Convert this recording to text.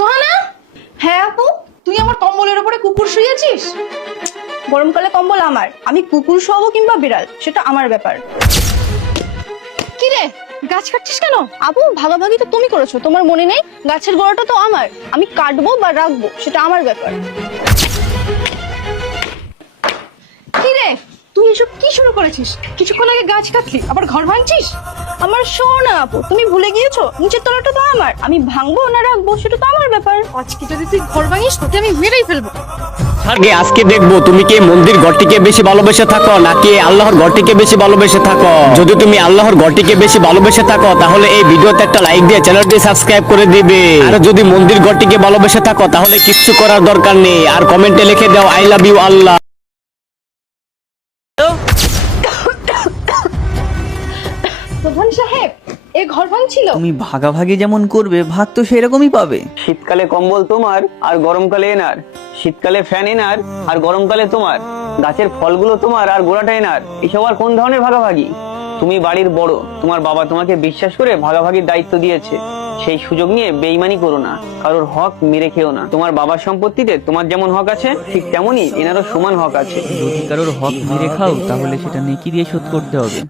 সোহানা। হ্যাঁ আপু, তুই আমার কম্বলের উপরে কুকুর শুয়েছিস? গরমকালে কম্বল আমার, আমি কুকুর শোয়াবো কিংবা বিড়াল সেটা আমার ব্যাপার। কি রে, গাছ কাটছিস কেন? আপু ভাগাভাগি তো তুমি করেছো, তোমার মনে নেই? গাছের গোড়াটা তো আমার, আমি কাটবো বা রাখবো সেটা আমার ব্যাপার। কি রে, তুই এসব কি শুরু করেছিস? কিছুক্ষণ আগে গাছ কাটলি, আবার ঘর ভাঙছিস? আমার শোনো না আপু, তুমি ভুলে গিয়েছো নিচের তলাটা তো আমার, আমি ভাঙবো না রাখবো সেটা তো আমার ব্যাপার। আজকে যদি তুই ঘর ভাঙিস তোকে আমি মেরেই ফেলবো। আজকে দেখবো তুমি কি মন্দির ঘরটিকে বেশি ভালোবেসে থাকো নাকি আল্লাহর ঘরটিকে বেশি ভালোবেসে থাকো। যদি তুমি আল্লাহর ঘরটিকে বেশি ভালোবেসে থাকো তাহলে এই ভিডিওতে একটা লাইক দিয়ে চ্যানেলটি সাবস্ক্রাইব করে দিবে। আর যদি মন্দির ঘরটিকে ভালোবেসে থাকো তাহলে কিচ্ছু করার দরকার নেই, আর কমেন্টে লিখে দাও আই লাভ ইউ আল্লাহ। প্রধান সাহেব, এ ঘর ভাঙছিল। তুমি ভাগাভাগি যেমন করবে ভাগ তো সেরকমই পাবে। শীতকালে কম্বল তোমার আর গরমকালে এনার, শীতকালে ফ্যান এনার আর গরমকালে তোমার, গাছের ফলগুলো তোমার আর গোড়াটা এনার। এসব আর কোন ধরনের ভাগাভাগি? তুমি বাড়ির বড়, তোমার বাবা তোমাকে বিশ্বাস করে ভাগাভাগির দায়িত্ব দিয়েছে, সেই সুযোগ নিয়ে বেইমানি করো না, কারোর হক মেরে খেও না। তোমার বাবার সম্পত্তিতে তোমার যেমন হক আছে ঠিক তেমনই এনারও সমান হক আছে। যদি কারোর হক মেরে খাও তাহলে সেটা নেকি দিয়ে শোধ করতে হবে।